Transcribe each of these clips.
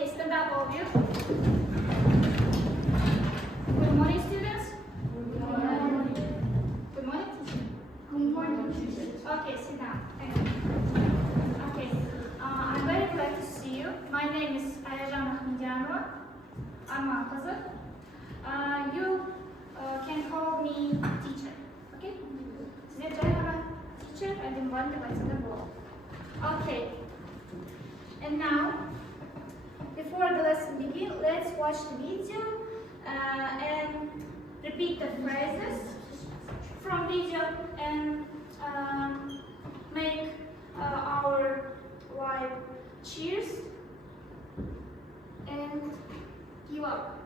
Okay, stand up, all of you. Good morning, students. Good morning. Good morning, teacher. Good morning, teacher. Okay, sit down. Thank you. Okay, I'm very glad to see you. My name is Ayajan Ahmedianova. I'm Kazı. You can call me teacher. Okay? Size Ceyhan teacher and then one device in the board. Okay. And now, before the lesson begins, let's watch the video and repeat the phrases from video and make our live cheers and give up.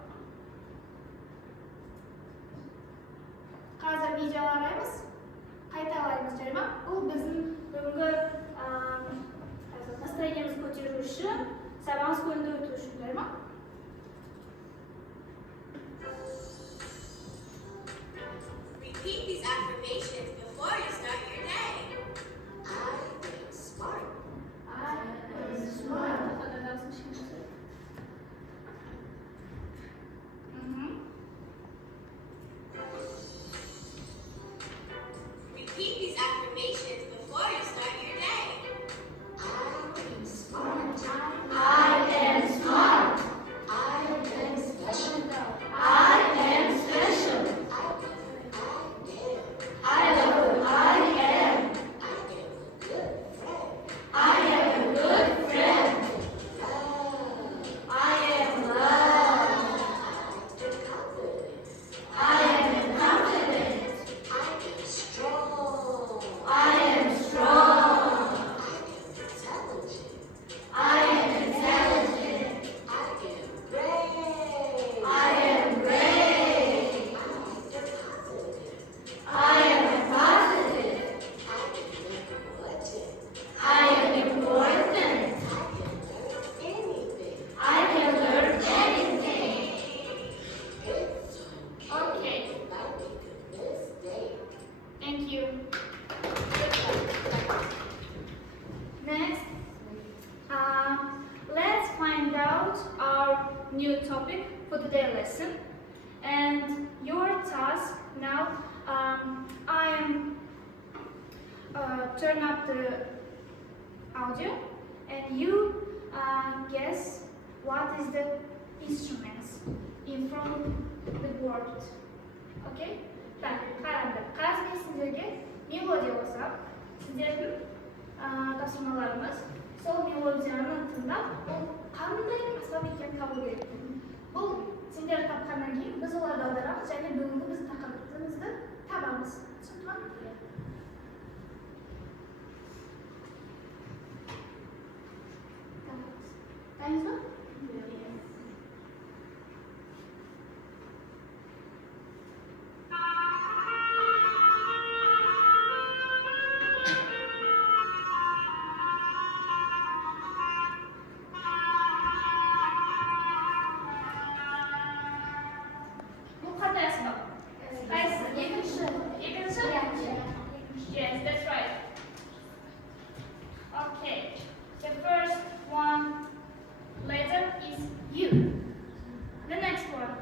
Hazır videolarımız qaytalaymiz jarima. Bu bizim bugungi настроениemizni ko'tarishi, sabahimiz ko'ngilda o'tishi jarima. Repeat these affirmations before you start your day. I am smart. I am smart. Repeat these affirmations before you start your day. I am smart. I am smart. I am special. I am special. I know who I am. I am a good friend. I am I am a good friend. loved. I am I am confident. confident. I am strong. I am strong. I am I am intelligent. intelligent. I am brave. I am brave. I am positive. I am important. I can learn I anything. can learn anything. It's Okay, about this day. thank you. Next, let's find out our new topic for today's lesson. And your task now, I am turn up the audio, and you guess what is the instruments in front of the board. Okay? Так, қараңдар. Қазір мен сіздерге мелодия қосам. Сіздердің тапсырмаларыңыз сол мелодияны тыңдап, ол қандай аспап екенін табу керек. Бұл сендер тапқаннан кейін біз оларды аударамыз және бүгінгі біздің тақырыбымызды табамыз. Түсінді ме? Дайынсыз ба? Бұл қандай аспап? Қайсысы? Екінші? Yes, that's right. Okay. The first one letter is U. The next one.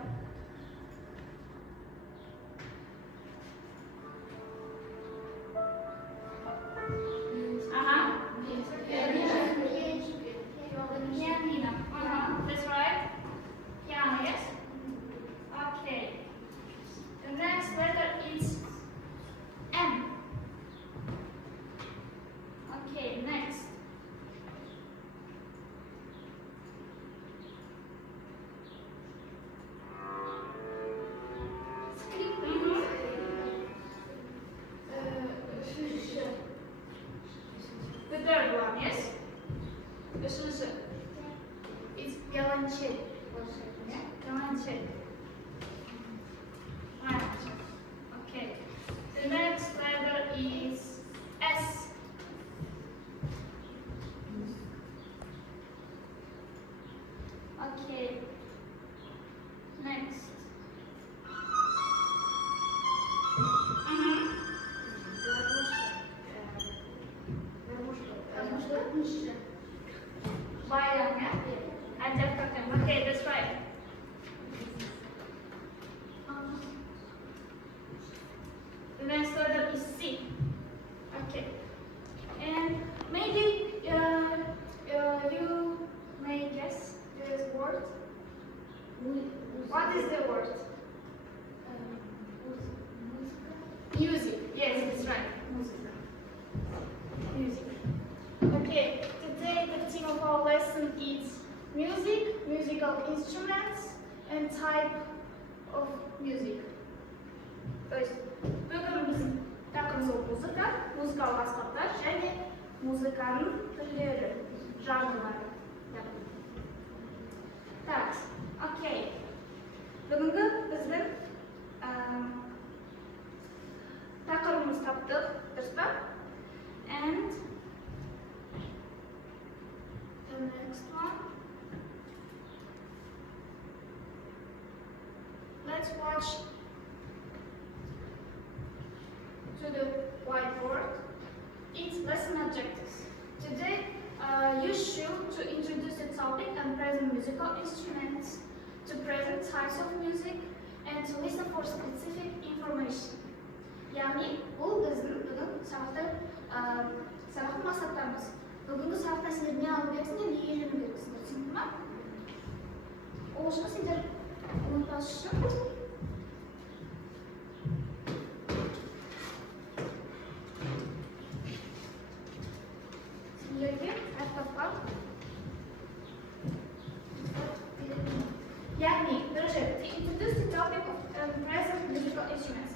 Pianino. That's right. Piano, yes? Okay. The next letter is M. Okay, next. The third one, yes? Üçüncü. It's violoncello. Violoncello. Right. Okay. The next letter is S. Okay. Next. Bayram, yeah? And just talking. Okay, that's right. The next letter is C. Okay. And maybe you may guess this word. What is the word? Music. Yes, that's right. Music. Okay, today the theme of our lesson is music, musical instruments, and type of music. То есть, бүгін біздің тақырыбымыз ол музыка, музыкалық аспаптар және музыканың түрлері, жанрлары. Так, окей. Бүгінгі біздің тақырыбымыз таптық, дұрыс па? And the next one. Let's watch to the whiteboard. It's lesson objectives. Today, you should to introduce the topic and present musical instruments, to present types of music, and to listen for specific information. Yani bu біздің бүгін сабақтың мақсаттарымыз. Бүгінгі сабақта сендер не алу керексіңдер, не үйрену керексіңдер, түсіндің ме? Ол үшін сендер ұмытпас үшін сендерге әртапқа яғни, бірінші, to introduce the topic of present musical instruments.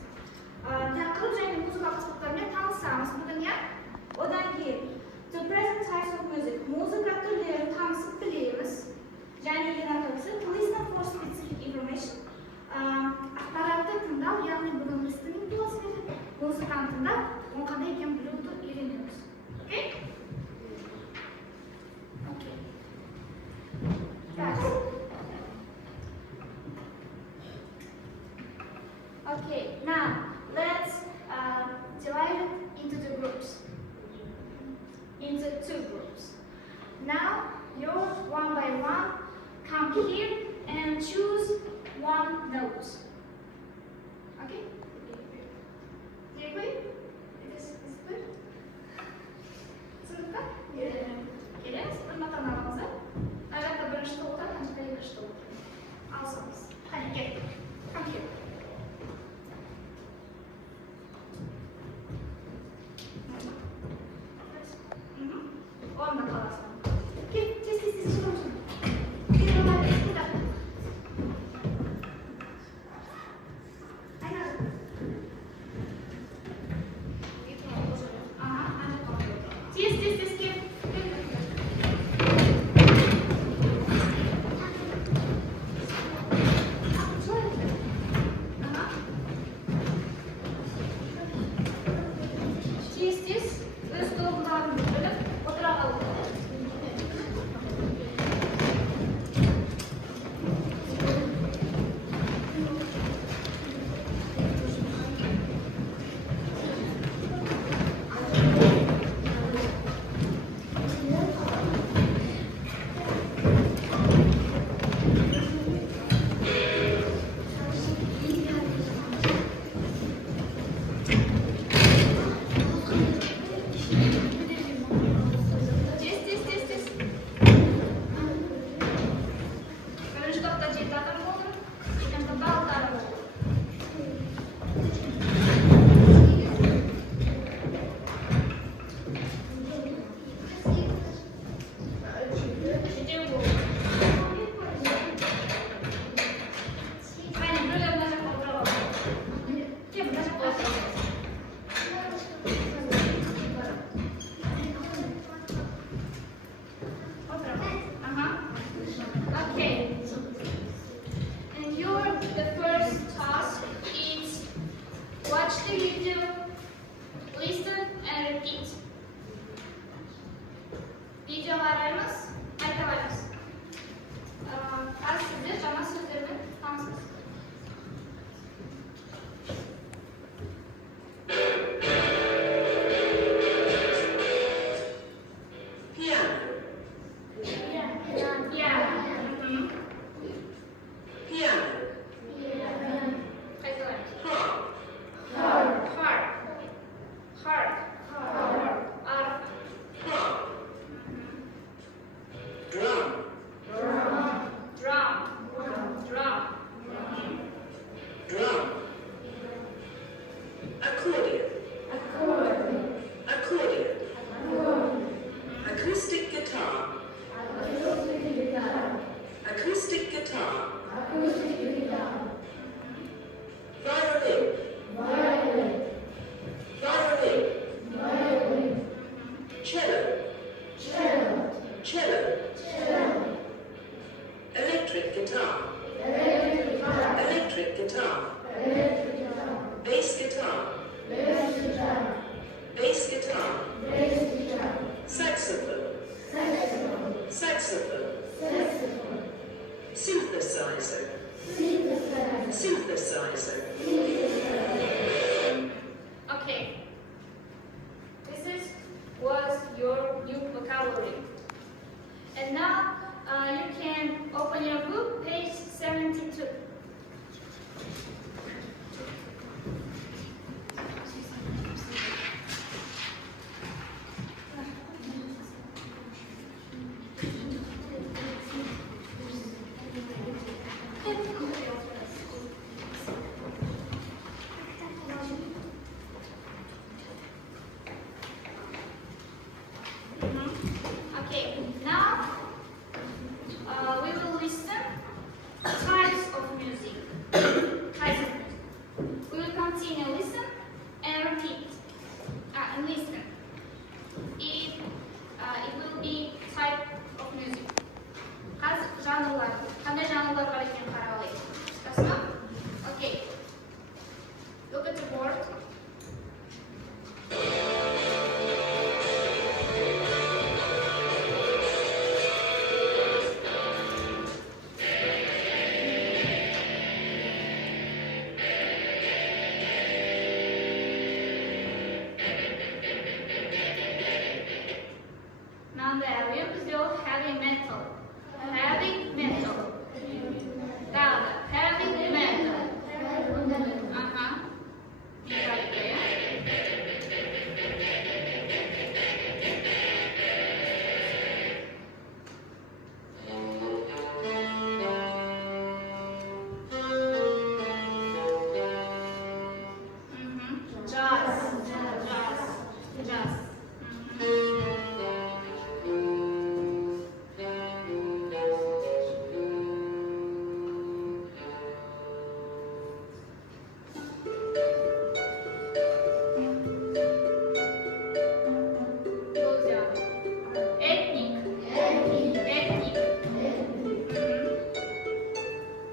Тақырып және музыкалық аспаптармен танысамыз бүгін, иә? Одан кейін, to present types of music, музыка түрлерін танысып білеміз. Және ең ақырғысы, to listen for specific information. Ақпаратты тыңдау, яғни бүгін listening болсын еді, музыканы тыңдап, оның қандай екенін білуді үйренеміз. Окей? Окей. Так. Okay, now let's divide it into the groups. Into two groups. Now you one by one come here and choose one note. Okay? Do you agree? It is good? Түсіндік пе? Келеміз, бір матаны аламыз, Аяқта бірінші толтыр, қаншықта екінші толтыр. Алсаңыз. Қане, кел. Come here. Orada kalasın. Gel, tez, şunu olsun. Bir olay, burada. Aynen. Aha, ancak kalıyor. Tez, gel. Tez, öz dolabından bölüp otura kalın. Videolarımız, haritalarımız. Az sizce cana sözlerimi tanısınız. Piano. Yeah. cello, cello, electric guitar, electric guitar, bass guitar, bass guitar, saxophone, saxophone, synthesizer, synthesizer. Okay. Was your new vocabulary. And now you can open your book, page 72. Okay, now we will listen types of music. Types of music. We will continue listen and repeat. And listen. It will be type of music. Қандай жанрлар бар екенін қаралайық. Қысқасы ма? Okay. Look at the board. Now the area is still heavy metal. Heavy metal. Now the heavy metal. Right there. Jazz.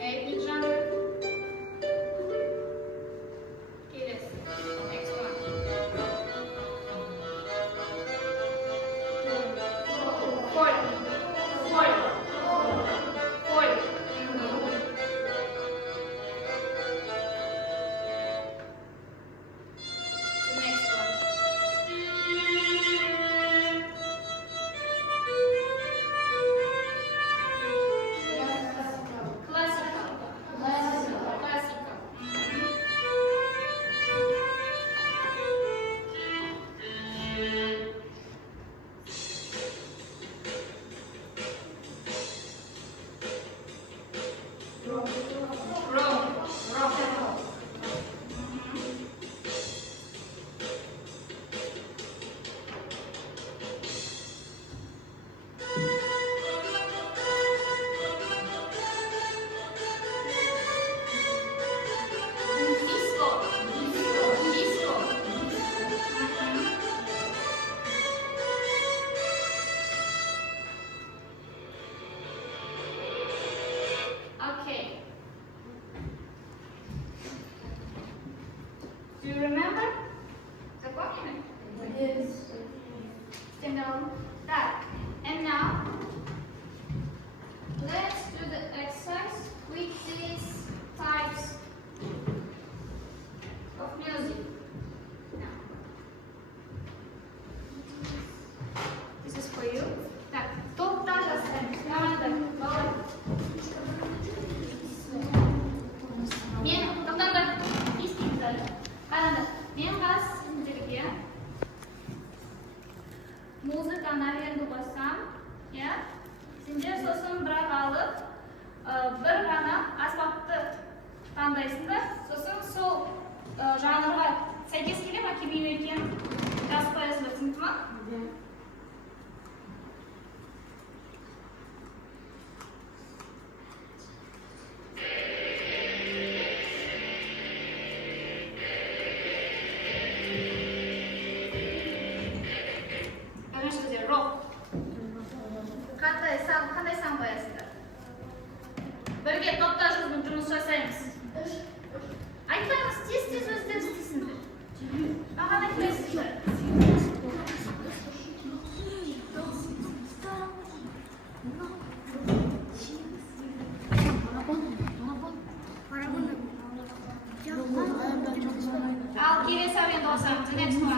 Ethnic genre. Next one. Folk. The next one. Classical. Rock. Disco. Okay. Do you remember? Запомнили? Stand down. Так. And now, let's do the exercise with these types of music. Now, this is for you. Так, топтан жасаймыз. Давай. Мен тоқтаңдар. Естіңіздер. Қараңдар. Мен қазір сендерге музыканы енді қоссам, иә? Сендер сосын бірақ алып, бір ғана аспапты таңдайсыңдар, сосын сол жанрға сәйкес келе ма, келмей ме екенін жазып қоясыңдар, түсінікті ма? Конечно, сөздер. Rock. Қандай сан қоясыздар? Бірге топтасыз жұмыс жасаймыз. Айтпаймыз, тез-тез өздері істейсіңдер. Маған айтпайсыздар. Ал келесі әуенді қосамыз. The next one.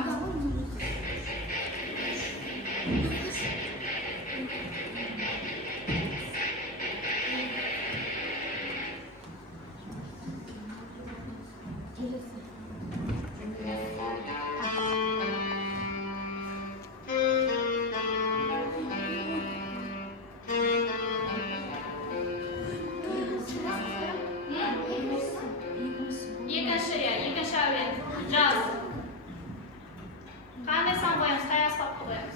Екінші әуен. Jazz. Қандай сан қоямыз? Қай аспапты қоямыз?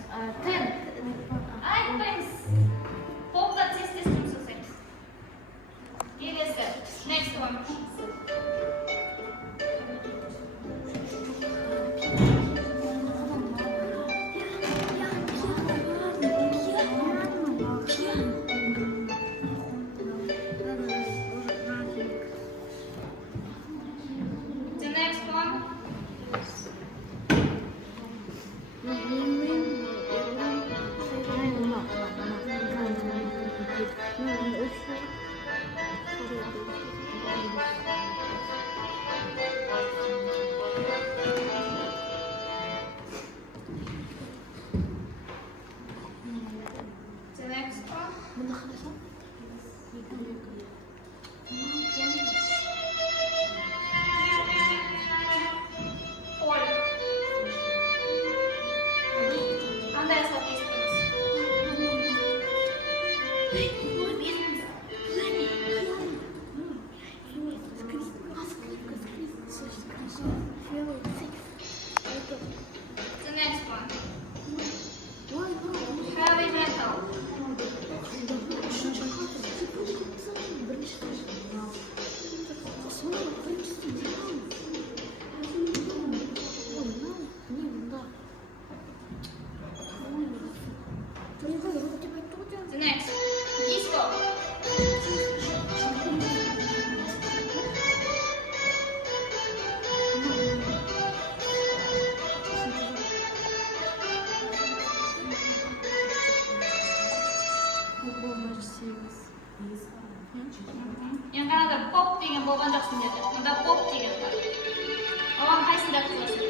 Айтпаймыз. Попта тез-тез жұмыс жасаймыз. Келесі. Next one. The next one. The next one. Four. Қандай аспап естиміз? The next one. Heavy metal. The next. Disco. Yang kan ada pop dengan болған жоқсың деді. Мұнда pop деген бар. Оған қайсында қызығасың?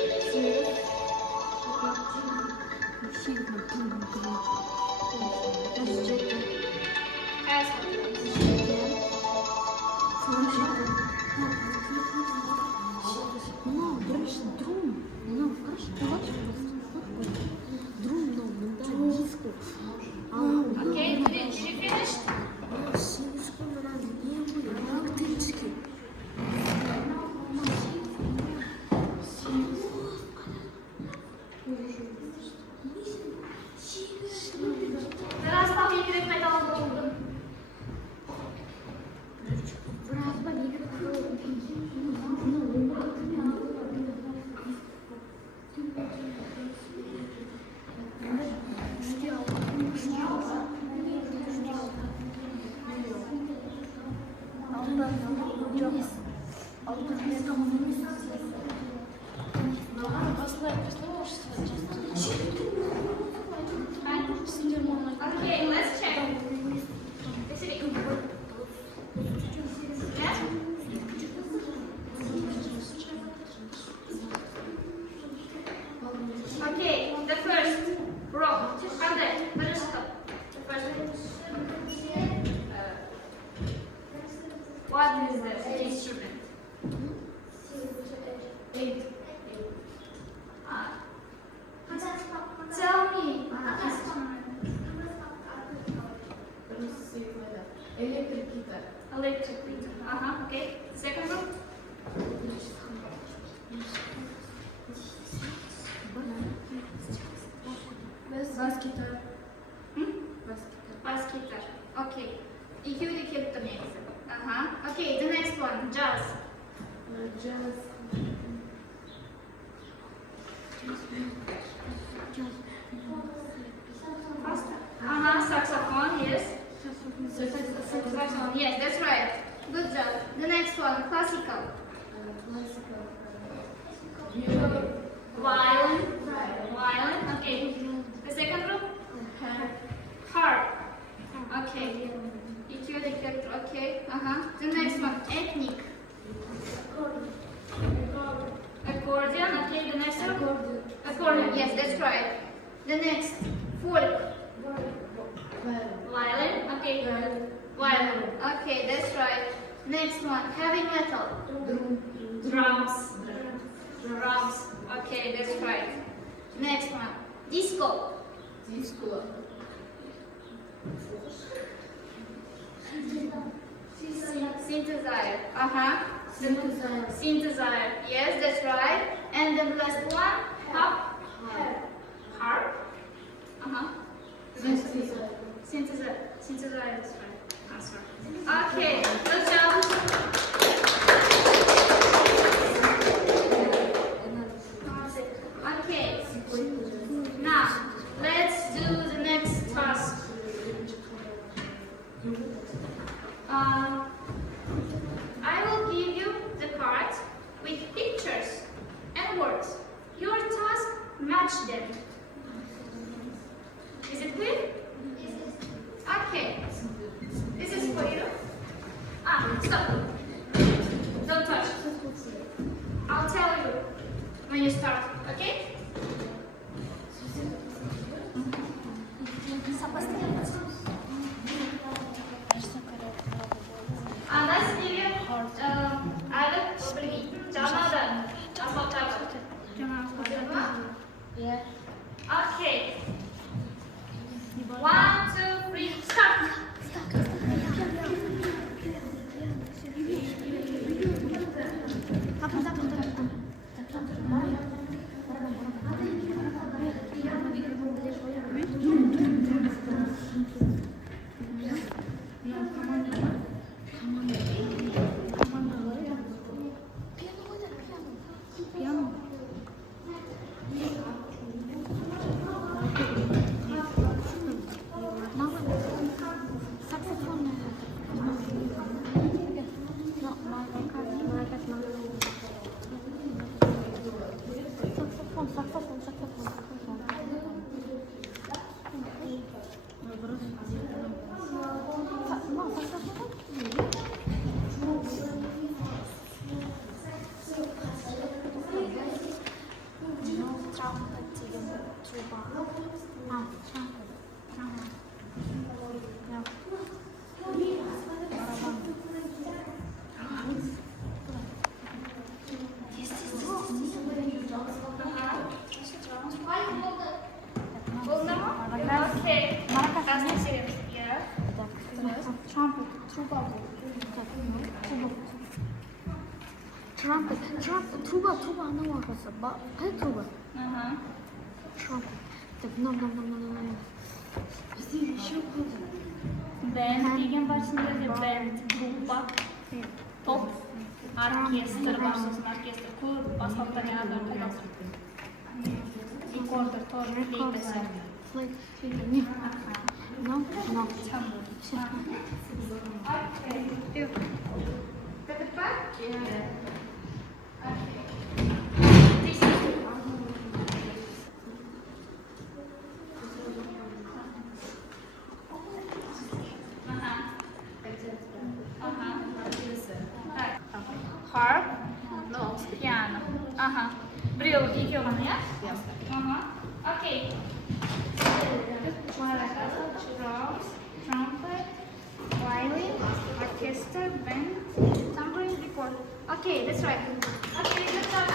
Қай аспап? Okay, did you finish? Biraz daha bir kürek metal doldurdum. Okay, let's check. Yeah? Okay, the first row. Ande, where is the first? What is the instrument? Tell me. Electric guitar. Electric guitar. Okay. Second row. Bass guitar. Bass guitar. Bass guitar. Okay. İki tuttum yoksa. Okay, the next one. Jazz. Jazz. Folk. Violin. Violin. Okay. Violin. Okay, that's right. Next one. Heavy metal. Drums. Drums. Okay, that's right. Next one. Disco. Disco. Synthesizer. Synthesizer. Synthesizer. Yes, that's right. And the last one. Harp. Harp. Synthesizer. Synthesizer. Synthesizer. That's right. Answer. Okay. Good job. Okay. Now let's do the next task. I will give you the cards with pictures and words. Your task match them. Is it clear? Okay. This is for you. Stop. Don't touch. I'll tell you when you start, okay? Let's give you added obligate. Janadan. Yeah. Okay. 1, 2, 3, start. Okay. Yeah. Trumpet, tuba ne alakası? Hayır tuba. Trumpet. No. Band деген başında band, группа, топ, оркестр var mısın? Оркестр, kur, аспаптаряды, рекордер тоже, флейта. No. Harp, piano. Brio, iki olan ya? Okay. Drums, trumpet, violin, orchestra, band, tambourine, record. Okay, that's right. Okay, good job.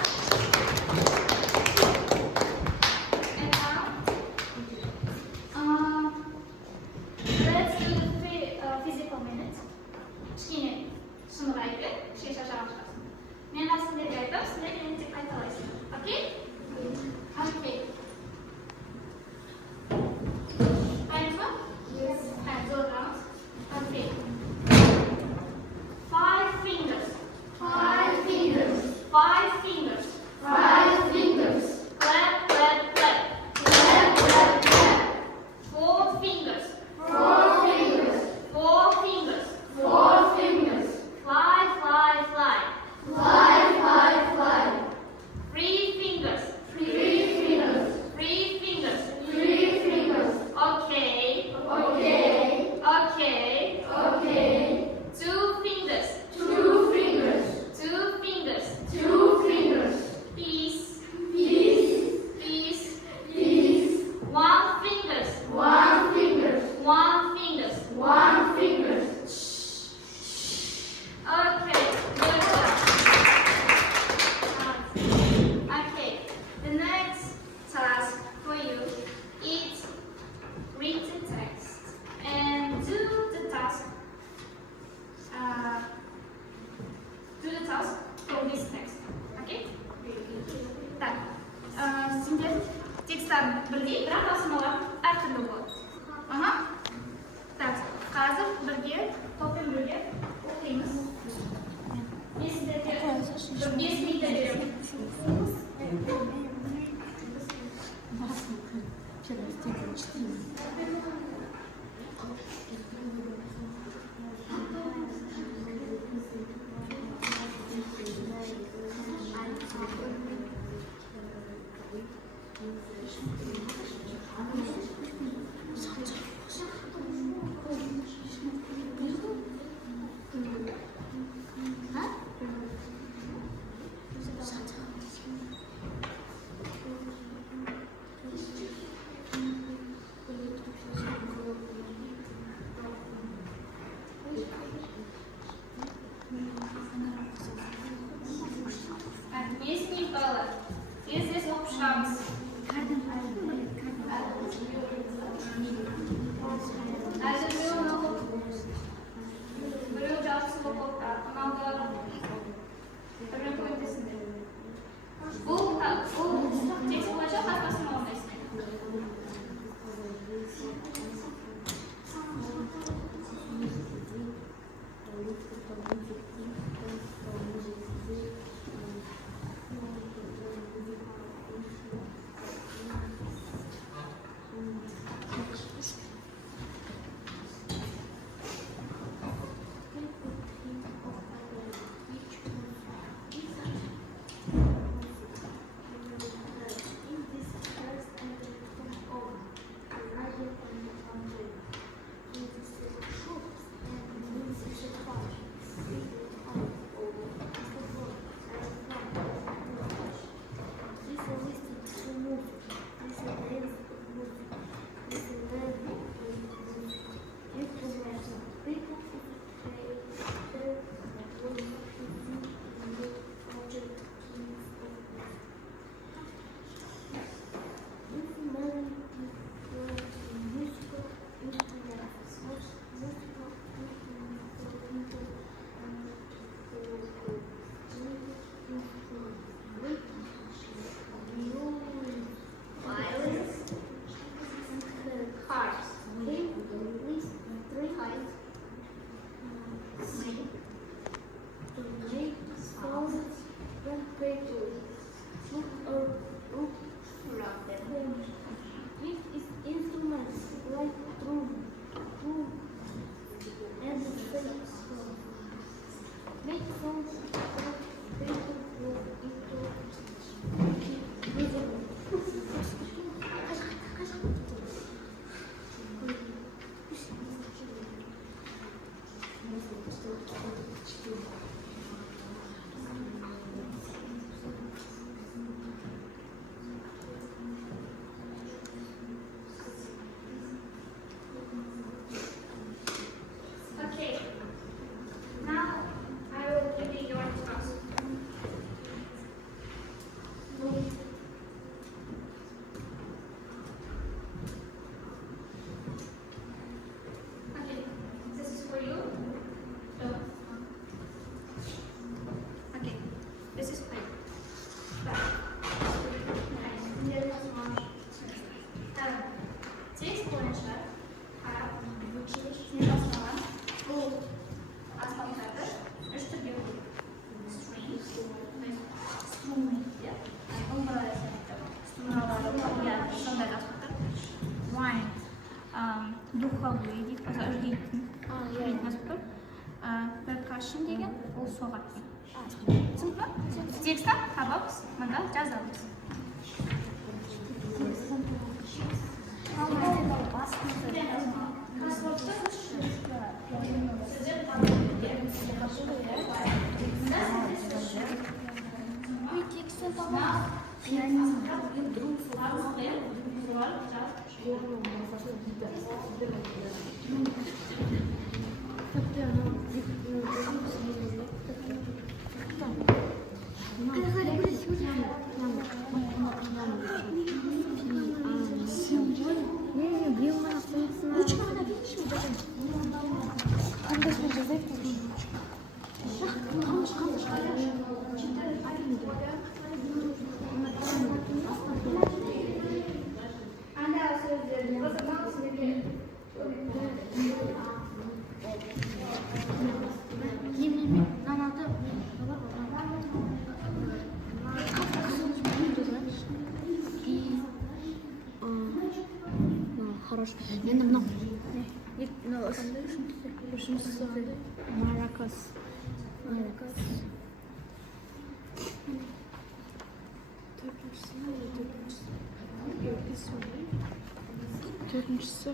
духовой дейді жейтін А, я. настоль percussion деген ол соғады түсінді ма текстті табамыз мында жазамыз Ручка, она, видишь, вот это? Карандашом жазай, анда сөздерді басамаңыз неге Хорошо. Енді мынау. Үшіншісі маракас. Төртіншісі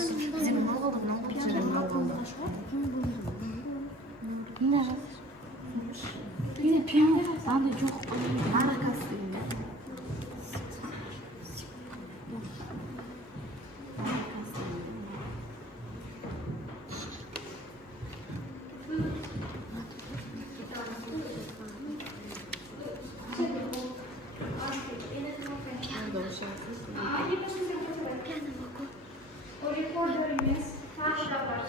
Bizim ne oldu? Ne oldu? Yine piyano. Ben de çok alakasıyım. O recorderimiz karşıda var.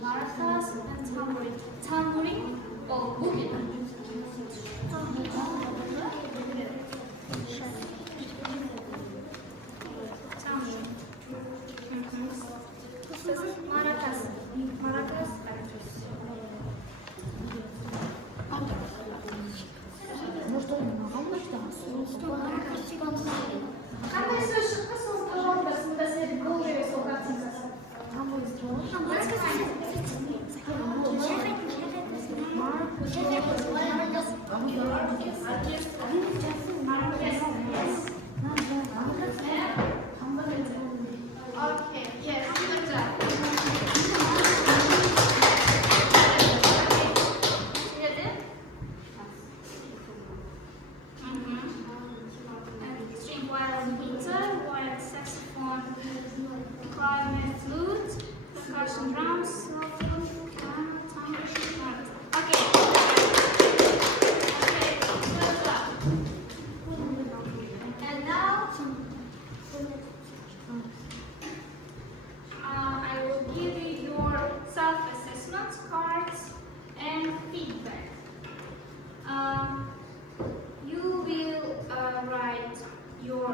Maracas and tambourine. Tambourine or boogie. Tambourine. This is maracas. Maracas. Қандай сөз шықты, сол жауаптарсың да сен бұл жерге сол картинкасы. Okay, yes, good job. Ready? And string wild guitar, wild saxophone, clarinet, flute, percussion drums, xylophone, piano, tambourine. Okay. Okay, good job. And now I will give you your self-assessment cards and feedback. You will write your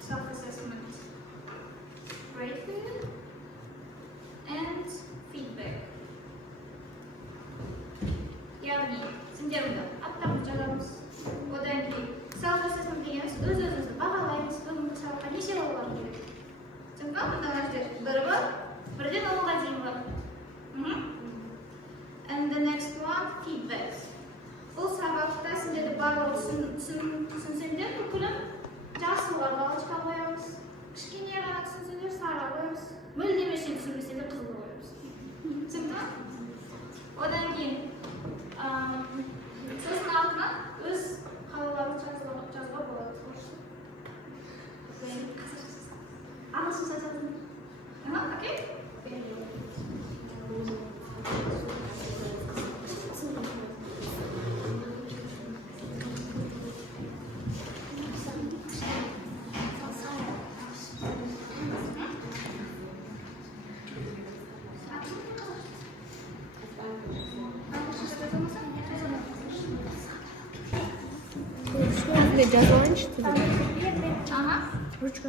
self-assessment rating and feedback. яғни сендерді аттап жазамыз. Одан кейін self-assessment дегеніміз өз-өзімізді бағалаймыз. Бүгінгі сабаққа неше балл бар керек? Түсінген мындағаштар? Бірден 10-ға дейін бар. And the next one, feedback. Бұл сабақта сендерді барлығы түсінсеңдер, бүкілін жасылға галочка қоямыз. Кішкене ғана түсінсеңдер, сары қоямыз. Мүлдем ештеңе түсінбесеңдер, қызыл қоямыз. Түсіндің? Одан кейін сосын артына өз қалаларын жазуға болады. Ағылшынша жаздым. Окей? Жазылайын что ли? Ага. Ручка.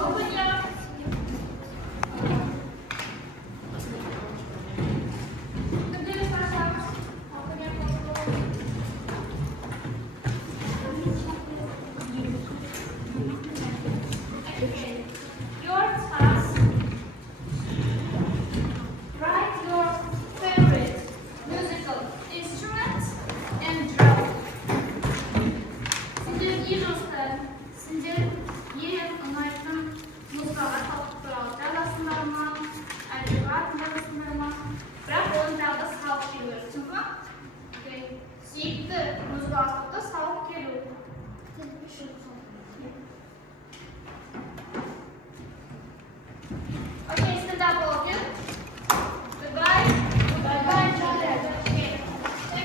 Open your Бірақ оның тағы да салып келу керек, түсіндің бе? Окей. Сүйікті мұз галстукты салып келу.